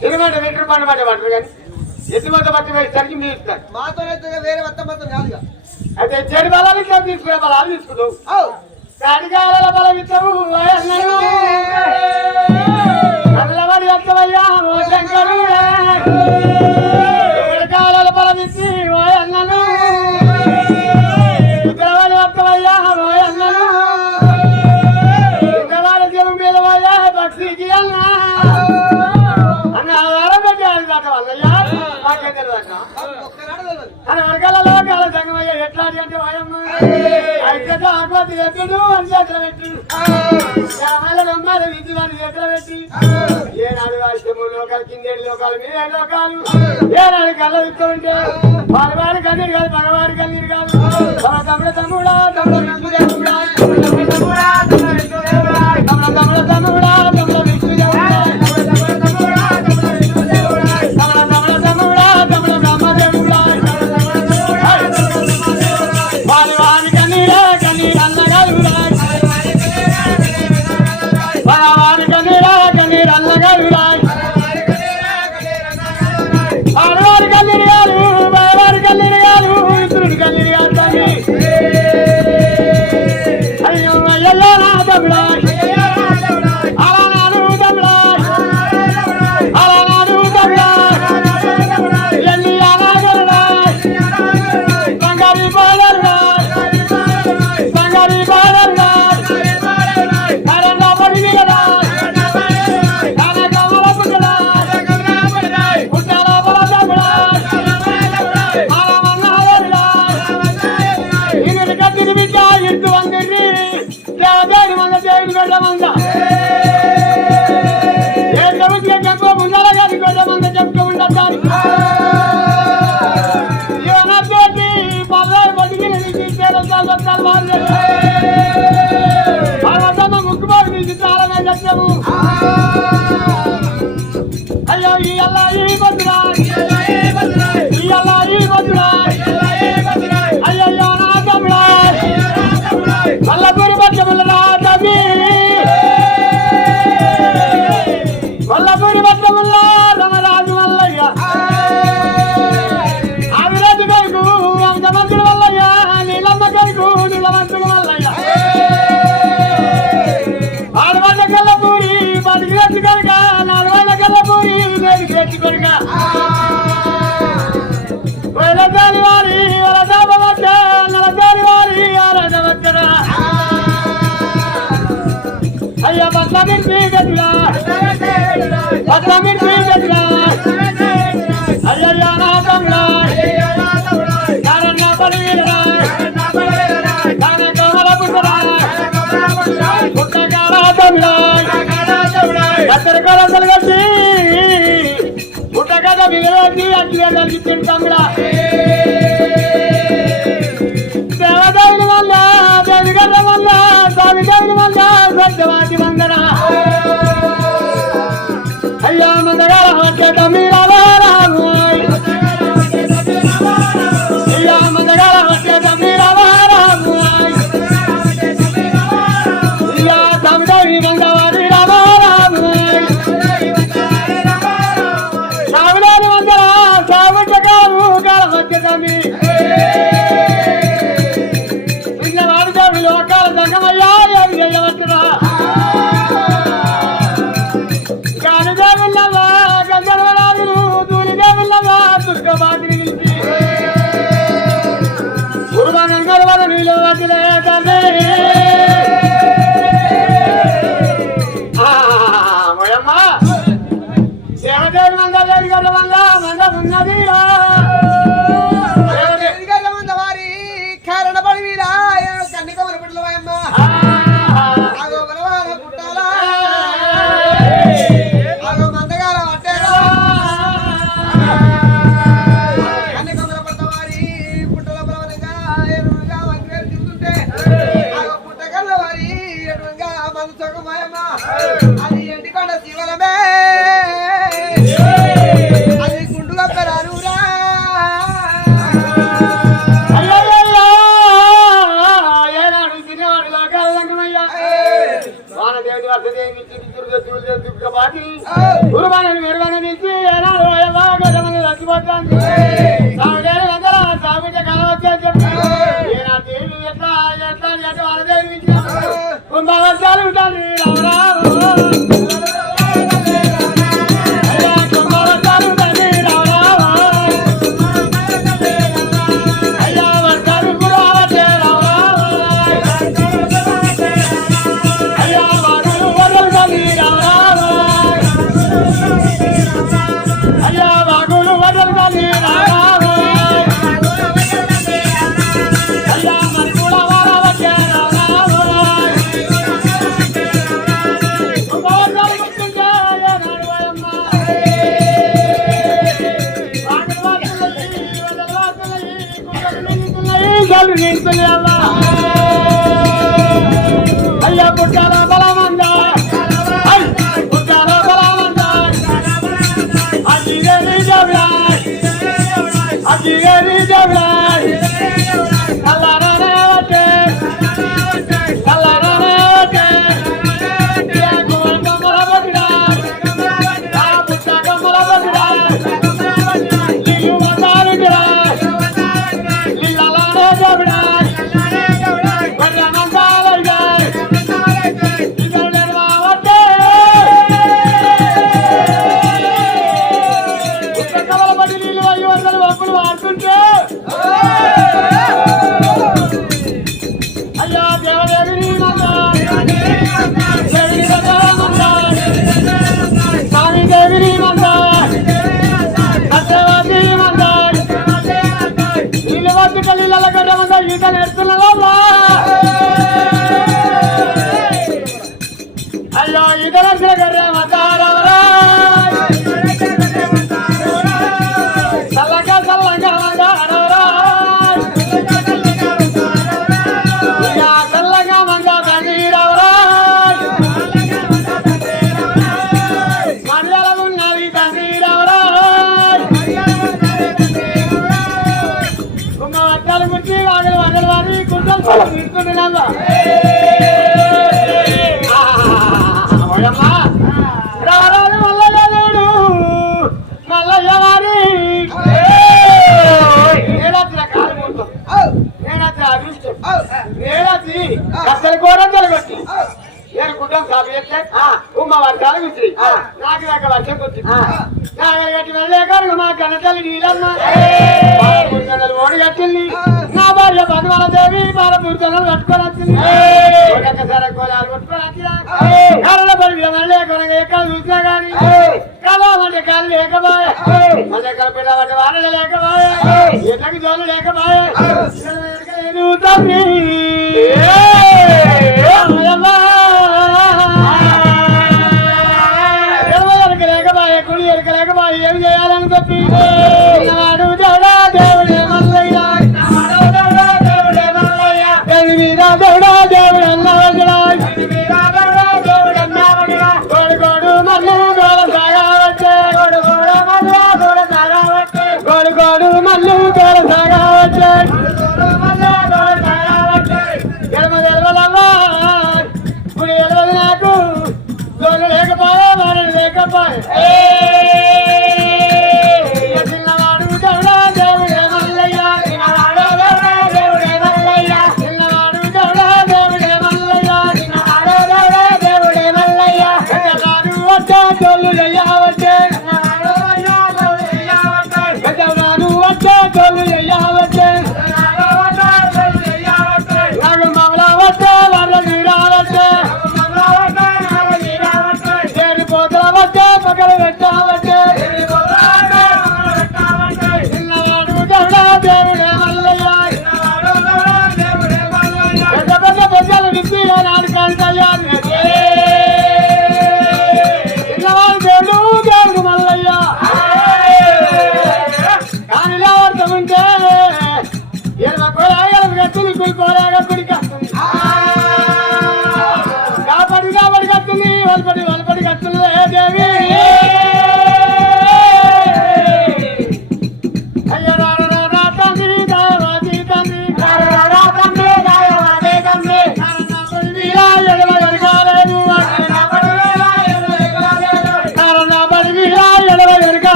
తినమాట వెంటనే పండమాట పడరు కానీ ఎత్తుమంత పట్టి వేసరికి మీరు ఇస్తారు మాతోనైతే వేరే మొత్తం కాదుగా. అయితే చెడు బలాలు ఇట్లా తీసుకునే బలాలు తీసుకుంటావు కాడికాయల బలం ఇస్తావు కళ్ళబడి వస్తావయ్యా ఓ శంకరు కాయల బలం ఇచ్చి ఓ అన్నను ఉత్తరవాడి వస్తావయ్యా ఓ అన్నను ఇంతవాడి జీవం మీద పోయా భక్తికి అన్న అన్న వరం పెట్టాలి అన్నయ్యా నాకేం తెలియదు అని వర్గాలలో కాల సంగమయ్య ఎట్లా అంటే వాయమ్మ అయితే ఆత్మహత్య చెప్పాడు అని చేతులు పెట్టి అమ్మాయిల విద్యు అని చేతులు పెట్టి ఏనాడు రాష్ట్రము లోకాలు కిందేడు లోకాలు మీరే లోకాలు ఏనాడు కళ్ళ ఇస్తుంటే వారి వారి కన్నీరు కాదు మగవారి కన్నీరు కాదు తమ్ముడు తమ్ముడా తమ్ముడు విష్ణు దేవుడా తమ్ముడా తమ్ముడు విష్ణు దేవుడా తమ్ముడు తమ్ముడా తమ్ముడు విష్ణు దేవుడా అయ్యో ఈ అల్లా ఈ బద్రా ఈ అల్లా ఈ బద్రా అయ్యయ్యో నా తమ్ముడా వల్లపూరి పట్టముల రాజీ వల్లపూరి పట్టముల రమరాజు వల్లయ్య ఆవిరాజు కైకు అంతమంతుడు వల్లయ్య నీలమ్మ కైకు నీలమంతుడు వల్లయ్య ఆడవాళ్ళ కల్లపూరి బతికి రెచ్చి కనుక నాలుగైన కల్లపూరి వేడికి రెచ్చి కనుక వెలదాని వారి వరదాపవచ్చ నలదాని వారి ఆరాధవచ్చరా అయ్యా పట్ల మిర్చి గట్లా పట్ల మిర్చి గట్లా అయ్యయ్యా నా తమ్ముడా నారన్న పడివీరరా నాన్న కమల పుట్టరా పుట్టకాల తమ్ముడా కత్తెరకాల కలిసి పుట్టకథ మిగలసి అట్లా కలిసి తమ్ముడా దేవదేవుని వల్ల దేవిగడ్డ వల్ల స్వామిదేవుని వల్ల సత్యవాది వందన అయ్యా మందగాల వచ్చేట మీరాము అయ్యా మందగాల వచ్చేట మీరాము అయ్యా స్వామిదేవి మందవారి రామారాము స్వామిదేవి వందన సాగుంటకాలు కాల వచ్చేటమి లోకాల సంగమయ్యా ఏమి చేయవచ్చురా గాలిదేవుల్లవా గంగరవరాజులు దూలిదేవుల్లవా దుర్గమాటిని నిలిచి గురుమగంగరవర నీలో వదిలే తల్లి మొయమ్మ దేవదేవి మందదేవి గడ్డ వల్ల మంద ఉన్నది అది ఎంటికొండ శివలమే అది గుండుగా పెరానురా ఏనాడు తినేవాడు లోకాల సంగమయ్యా వానదేవుడి వసతి గురువాణి మెరుగని నుంచి ఏనాడు గజమని రచ్చిపోతాను సాగుబిడ్డ కాలం వచ్చేసి చెప్పి ఏనాడు దేవి ఎట్లా ఎట్లా ఎట్లా వాళ్ళ దేవి కుంభవర్షాలు ఉంటాను అయ్యా పుట్టాల బలమంద పుట్టాల బలమంద అజిగని జబరాయ్ అజిగని జబరాయ్ కల్లారనే వటే కల్లారనే వటే యా కుమల కమల బగిడా ఆ పుట్ట కమల బగిడా లియు మతారు గిరా లిల్లాలనే జబరా అయ్యా దేవదేవి స్వామి దేవి నీళ్ళు వద్దు కళ్ళ గడ్డ ఈత నేర్చుకున్నా అయ్యో ఈత నేర్చిన గర్రె మతారవరా చల్లగా చల్లగా మంగారవరా చల్లగా మంగా తండ్రిరవరా మండలమున్నది తండ్రిరవరా కుమ్మ వట్టాలు గుర్చి వాగలు వగలు వారి కుంటలు తీసుకుంటున్నా రారాలు మల్లయ్యడు మల్లయ్య వారి నేనచ్చిన కాలమూర్తం నేనచ్చిన అదృష్టం నేనచ్చి అసలు కూడా జరగొచ్చి నేను కుటుంబం సాబితే ఉమ్మ వర్షాలు గుర్చి నాకు దాకా వర్షం గుర్చి నాగట్టి వెళ్ళలేక మా కన్నతల్లి నీలమ్మ ఓడి కట్టింది నా భార్య పద్మాల దేవి బాల పూర్తలను కట్టుకొని వచ్చింది ఒకసారి కోలాలు కొట్టుకొని వచ్చినా కళ్ళ పడి వెళ్ళలేక ఎక్కడ చూసినా కానీ కలవంటే కాళ్ళు లేకపోయా మళ్ళీ పిల్ల వంటి వాడలు లేకపోయా ఎట్లకి జోలు లేకపోయా తండ్రి లేకపోయా కుడి ఎరకలేకపోయా ఏం చేయాలని చెప్పి వాడు దేవుడా దేవుడే మల్లయ్య దేవుడి మీద దేవుడా దేవుడు అన్నవడా గోడు మల్లు గోడ సాగవచ్చే గోడు మల్లు గోడ సాగవచ్చే ఎలవలమ్మా గుడి ఎలవదు నాకు గోడు లేకపోయా వాడు లేకపోయా చిన్నవాడు దేవుడా దేవుడే మల్లయ్య చిన్నవాడు దేవుడే మల్లయ్య చిన్నవాడు దేవుడా దేవుడే మల్లయ్య చిన్నవాడు దేవుడే మల్లయ్య పెద్దవాడు వచ్చే తోళ్ళు అయ్యావచ్చే పెద్దవాడు వచ్చే తోళ్ళు అయ్యావచ్చే నాకు మమలా వచ్చే వాళ్ళ నీరావచ్చే చేరిపోతల వచ్చే పక్కన పెట్టావచ్చే చిన్నవాడు దేవుడా దేవుడే మల్లయ్య పెద్ద పెద్ద పెద్దలు విప్పి నాడు కాంతయ్యా చిన్నవాడు దేవుడు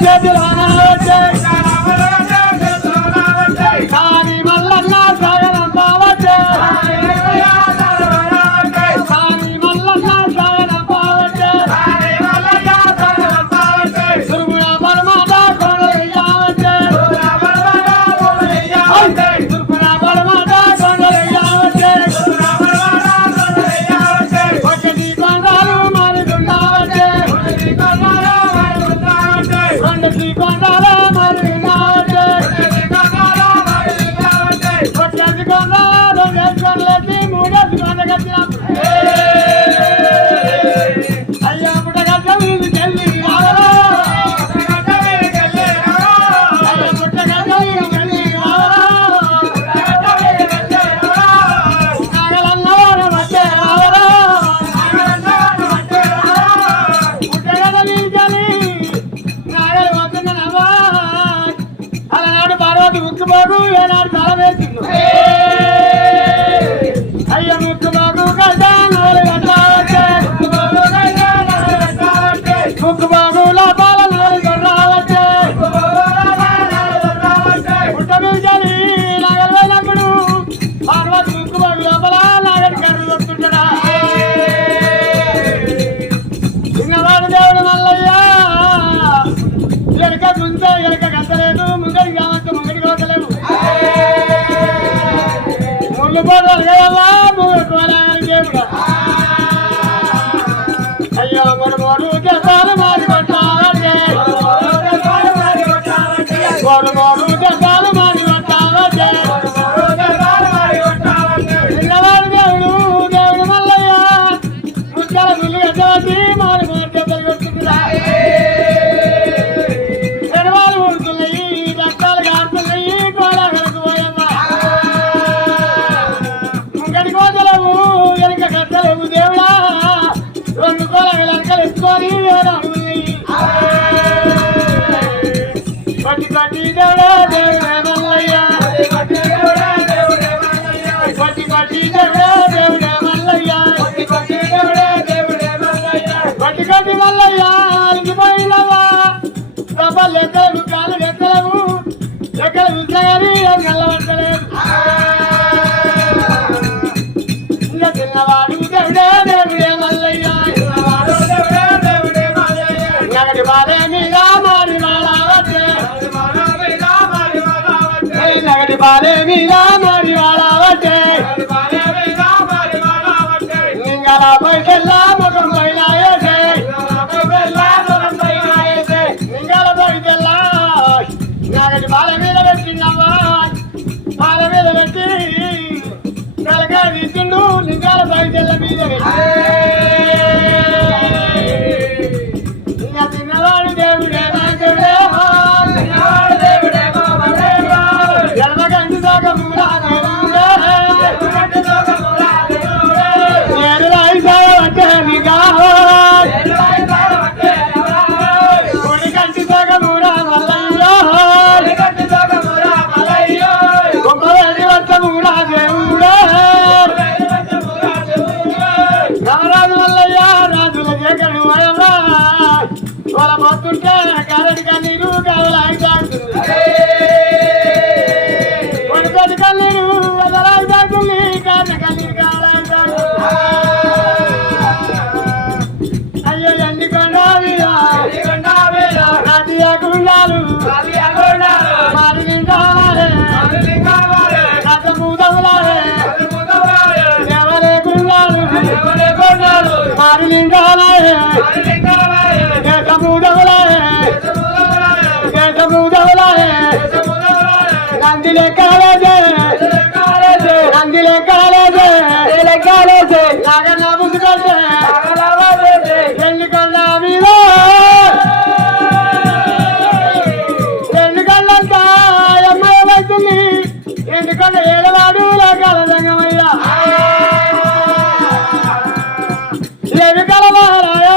చేతులోన వచ్చే కాని మల్లన్న సాగనంప వచ్చే కాని మల్లన్న సాగనంప వచ్చే దుర్గుణ పరమాత కొండలయ్యా వచ్చే దుర్గుణ పరమాత కొండలయ్యా వచ్చే ఒకటి కొండలు మారుతున్నా వచ్చే కొండకి కొండలు మారుతున్నా వచ్చే ఒకటి కొండలు వేసుకొనలేసి మూడేసి కొండగచ్చిన అయ్యా పుట్టగట్ట మీద చెల్లి రావరా అయ్యా పుట్టగట్ట మీద చెల్లి రావరా నాగలన్నవారు వచ్చే రావరా పుట్టగట్ట మీద చెల్లి నాగలు వస్తున్నావా అలనాడు పార్వతి ముక్కుబాబు ఏనాడు తల వేసిండు అయ్య ముక్కుబాబు కదా నోరు కట్టావచ్చే ముక్కుబాబు లోపాల నోరు కొట్టావచ్చే పుట్ట మీదకి నాగలు వెళ్ళినప్పుడు పార్వతి ముక్కుబాబు లోపల నాగడి కర్రు కొడుతుంటాడా చిన్నవాడు దేవుడు మల్లయ్య ఎనక గుంజ ఎనక గంతలేదు ముంగడి కావచ్చు ముంగడి కోతలేవు ముళ్ళు పోటాలు కదా ముగ్గురు కోరాలి దేవుడు అయ్యో మూడు దెబ్బలు మారి కొట్టాలంటే మూడు దెబ్బలు మారి కొట్టాలంటే చిన్నవాడు దేవుడు దేవుడు మల్లయ్య ముక్కల ముళ్ళు కట్టవచ్చి మారి మూడు దెబ్బలు కొట్టుకుంటున్నా శనివారు ఊరుతున్నాయి రక్తాలు కారుతున్నాయి కోలాగలకు పోయమ్మా ముంగడి కోతలేవు వెనక కట్టలేవు దేవుడా రెండు కోలాగలు వెనకలు ఎత్తుకొని అడుగున్నాయి పట్టి పట్టి దేవుడా దేవుడే మల్లయ్య పట్టి పట్టి దేవుడా దేవుడే మల్లయ్య పట్టి కట్టి మల్లయ్య అలిగిపోయినవా డబ్బాలు ఎక్కలేవు కాలు ఎక్కలేవు ఎక్కడ ఉంచగాని కళ్ళబట్టలేదు ఇంకా చిన్నవాడు దేవుడే దేవుడే మల్లయ్య నగడి బాలే మీద మారి వాడావచ్చే నగడి బాలే మీద మారి వాడావచ్చే నింగల పైసల్లా ముఖం పైన వేసే నింగల పైసల్లా నగడి బాల మీద పెట్టినవా బాల మీద పెట్టి తలకాయ తీసిండు నింగల పైసల్ల మీద పెట్టి ఇంకా చిన్నవాడు దేవుడే దేవుడే జన్మగంటి దాకా మూడా నేను రాయిసాయ వచ్చే నీగా కొడి కంటి దాకా మూడా మల్లయ్య గొప్ప వెళ్ళి వచ్చ మూడా దేవుడే రామరాజు మల్లయ్య రాజుల జగడు వయమా వాళ్ళ పోతుంటే కరడి కన్నీరు కవలాయి తాగుతుంది కొడుకొని కన్నీరు వదలాయి తాగుతుంది కాళ్ళ కన్నీరు కావలాయి తాగుతుంది అయ్యో ఎన్ని కొండాలిరా నదియా గుండాలు మారి నిండాలే రథమూదములాలే దేవలే గుండాలు మారి నిండాలే దేశమూదములాలే నందిలే కాలేజే నాగన్న ముసుకొచ్చే ఎన్నికొండ మీద ఎన్నికొండంత అమ్మాయమవుతుంది ఎందుకంట ఏడవాడు లోకాల సంగమయ్యా ఎన్నికల మహారాయ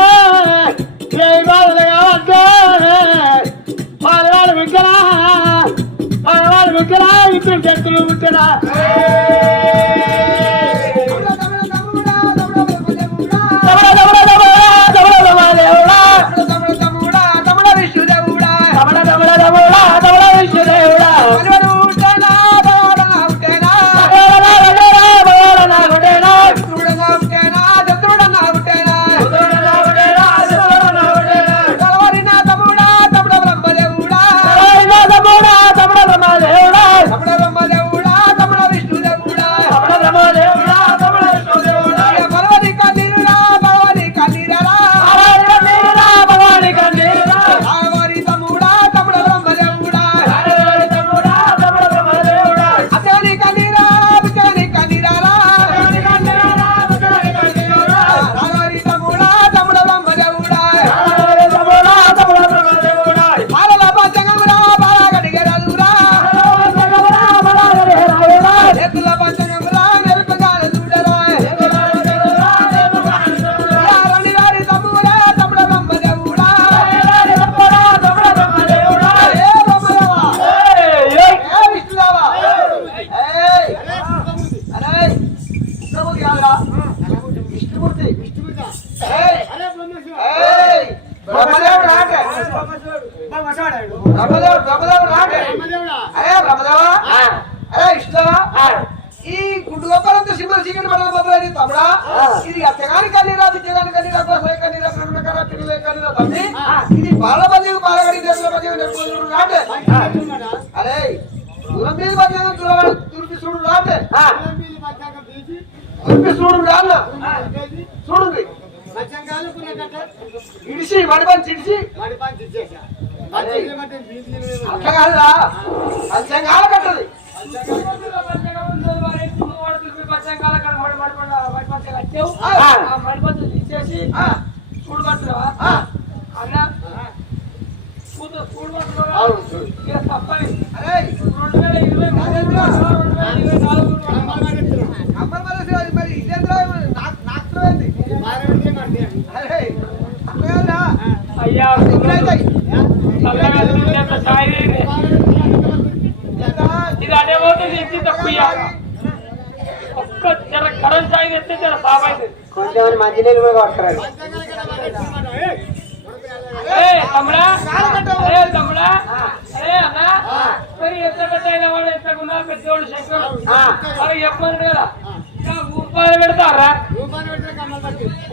బ్రహ్మదేవుడు రాడే అరే బ్రహ్మదేవా అరే ఇష్టమా ఈ గుడ్డు గొప్పలంతా సింహ చీకటి పడబోతుంది తమ్ముడా ఇది అత్తగాని కన్నీరా విద్యగాని కన్నీరా కోసే కన్నీరా ప్రణకర పిల్లలే కన్నీరా తమ్మి ఇది బాలబలి బాలగడి దేశంలో బలి నెరవేరుడు రాడే అరే దూరం మీద బలి తుర్పి చూడు రాడే తుర్పి చూడు రాన్న చూడండి ఇడిసి మడిపంచి ఇడిసి అట్లా కాదురా పంచంగాల కట్టది తీసేసి చూడు పట్టున్నావా అన్న తప్పని 2023 మరి ఇదేంద్రా నాకుతుంది అయ్యా ఇది అనే పోతుంది ఇంటి తక్కువ ఒక్క జర కరెంట్ సాయి తెస్తే జర సాఫ్ అవుతుంది కొంచెం మంచినీళ్ళు కూడా పట్టుకురండి తమ్ముడా తమ్ముడా అరే అన్న మరి ఎంత పెద్ద అయిన వాడు ఎంతకున్నా పెద్దవాడు శంకర్ మరి చెప్పాను కదా ఊపాలు పెడతారా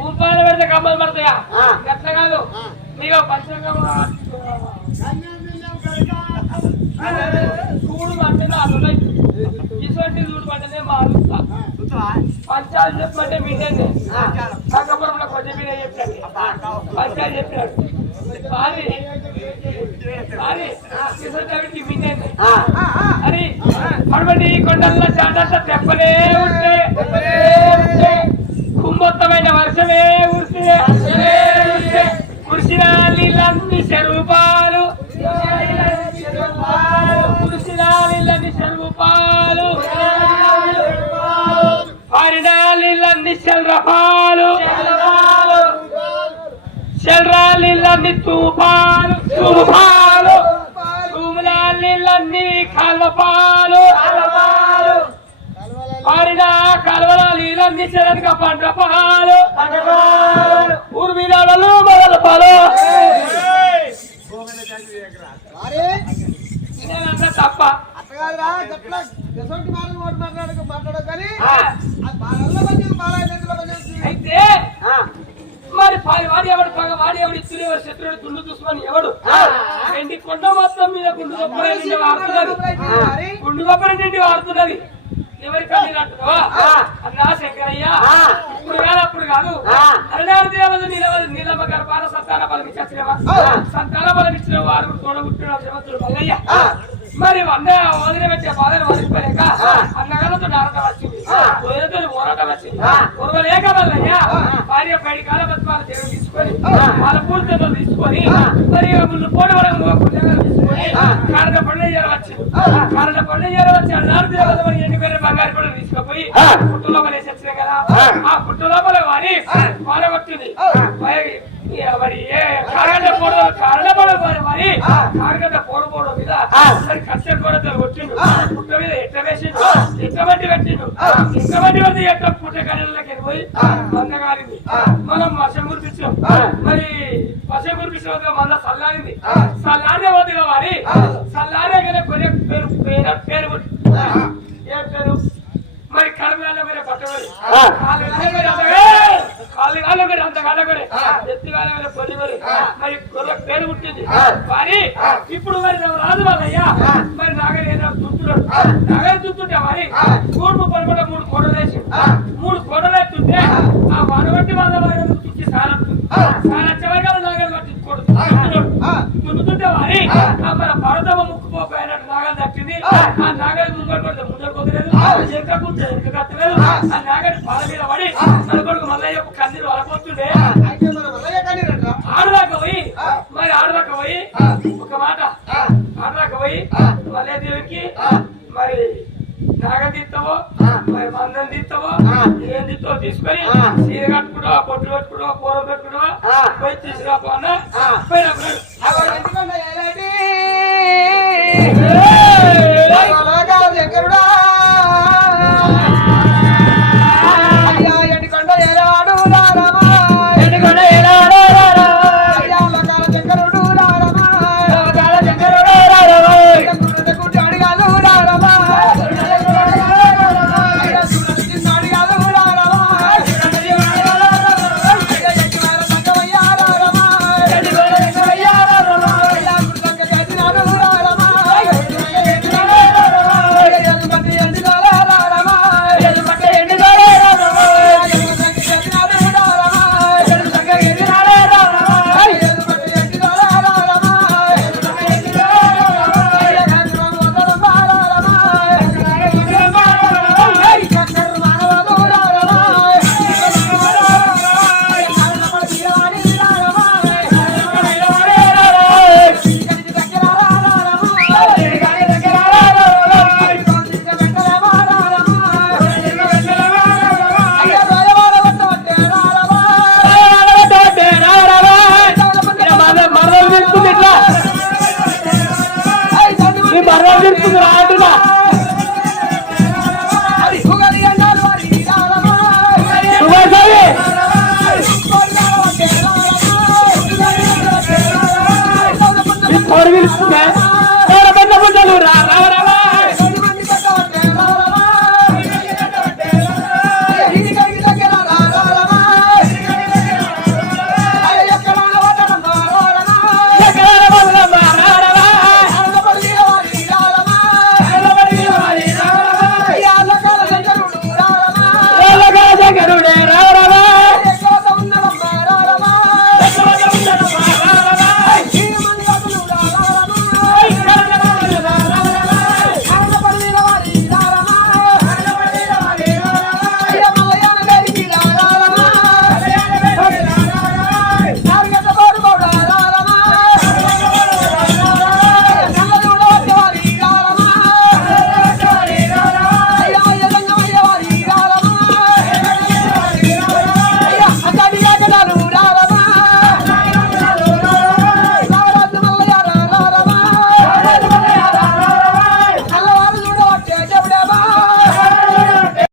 ఊపాలు పెడితే కమ్మలు పడతాయా ఎట్లా కాదు నీకు పంచంగా చూడు అంటే నాలుగు ఇటువంటి చూడు పట్టనే మా పంచాలు చెప్పమంటే మీటండి సంగపురంలో కొంచెం మీరే చెప్పండి పంచాలు చెప్పినాడు అని పడబడి కొండల్లో చాటంతా తెప్పలే ఉంటే కుంభోత్తమైన వర్షమే ఉరిస్తే కురిసిన నీళ్ళన్ని చెరువుపాలు కురిసిన నీళ్ళన్ని చెరువుపాలు పారిన నీళ్ళన్ని చెల్రపాలు చెల్రాళ్ళన్నీ తూపాలు తూపాలు తూములాళ్ళన్నీ కల్వపాలు పారిన కలవలాళ్ళన్నీ చెరక పండ్రపాలు ఊర్మిలాడలు మొదలపాలు నేనన్నా తప్ప అయితే మరి వాడి ఎవడు పగ వాడి ఎవడు ఇస్తులు ఎవరు శత్రుడు దుండు దుష్మని ఎవడు ఎండి కొండ మొత్తం మీద గుండు గొప్ప నిండి వాడుతున్నది గుండు గొప్ప నిండి వాడుతున్నది ఎవరి కన్నీరంటున్నావా అన్నా శంకరయ్య ఇప్పుడు కాదు అప్పుడు కాదు అరనాడు దేవత నీలమ్మ గారు బాల సంతాన బలం ఇచ్చేవా సంతాన బలం ఇచ్చిన వారు తోడబుట్టిన దేవతలు మల్లయ్య మరి అన్న వదిలిపెట్టే బాధలు వదిలిపోలేక అన్నగారితో నారదం వచ్చింది పోరాటం వచ్చింది ఉరవలేక మల్లయ్య భార్య పైడి కాల బతుకాల దేవుడు తీసుకొని వాళ్ళ పూర్తితో తీసుకొని మరి ముందు పోటీ తీసుకొని కారణ పండుగ వచ్చింది కారణ పండుగ వచ్చి అన్నారు దేవత మరి ఎన్ని పేరు బంగారు కూడా తీసుకుపోయి పుట్టులో పలేసి వచ్చినాయి కదా ఆ పుట్టులో పలే వారి పాలగొట్టింది మరి కారగడ్డ పోవడం మీద సరి కచ్చ కూడా కొట్టిండు పుట్ట మీద ఎట్ట వేసిండు ఎట్టబట్టి పెట్టిండు ఎట్టబట్టి వద్ద ఎట్ట పుట్ట కళ్ళకి పోయి మందగారింది మనం వర్షం కురిపించాం మరి వర్షం కురిపించిన మంద చల్లారింది చల్లారే వద్దుగా వారి చల్లారే కదా కొనే పేరు పేరు ఏ పేరు మరి కడుపులో మీరు పట్టబడి కాళ్ళు కూడా అంత కాలగొరే ఎత్తుగాల పొడి మరి పేరు పుట్టింది మరి ఇప్పుడు మరి రాజు వాళ్ళయ్యా మరి నాగర్ చుట్టున్నాడు నాగర్ చుట్టుంటే మరి 3 పనుకుంటే 3 కోడలు వేసి 3 కోడలు ఎత్తుంటే ఆ వనబట్టి వాళ్ళ చుట్టి సాలొస్తుంది సాలొచ్చే వరకు నాగర్ పట్టించుకోడు చుట్టుతుంటే మరి మన పడతమ ముక్కుపోయినట్టు నాగలు తప్పింది ఆ నాగరి ముందరు కొద్దిలేదు ఎక్కలేదు ఆ నాగరి పాల మీద పడి నలుగురు మల్లయ్య కన్నీరు వలపోతుండే ఆడదాకా పోయి మరి ఆడదాకా పోయి ఒక మాట ఆడదాకా పోయి మల్లయ్య దేవునికి మరి నాగం తీస్తావో మరి మందం తీస్తావో ఏం తీస్తావో తీసుకొని చీర కట్టుకుంటావా పొట్టు పెట్టుకుంటావా పూరం పెట్టుకుంటావా పోయి తీసుకురాపో అన్న పోయినప్పుడు శంకరుడా ఎండుకొండ ఎలాడు రారమా ఎండుకొండ ఎలాడు రారా శంకరుడు రారమా రాజు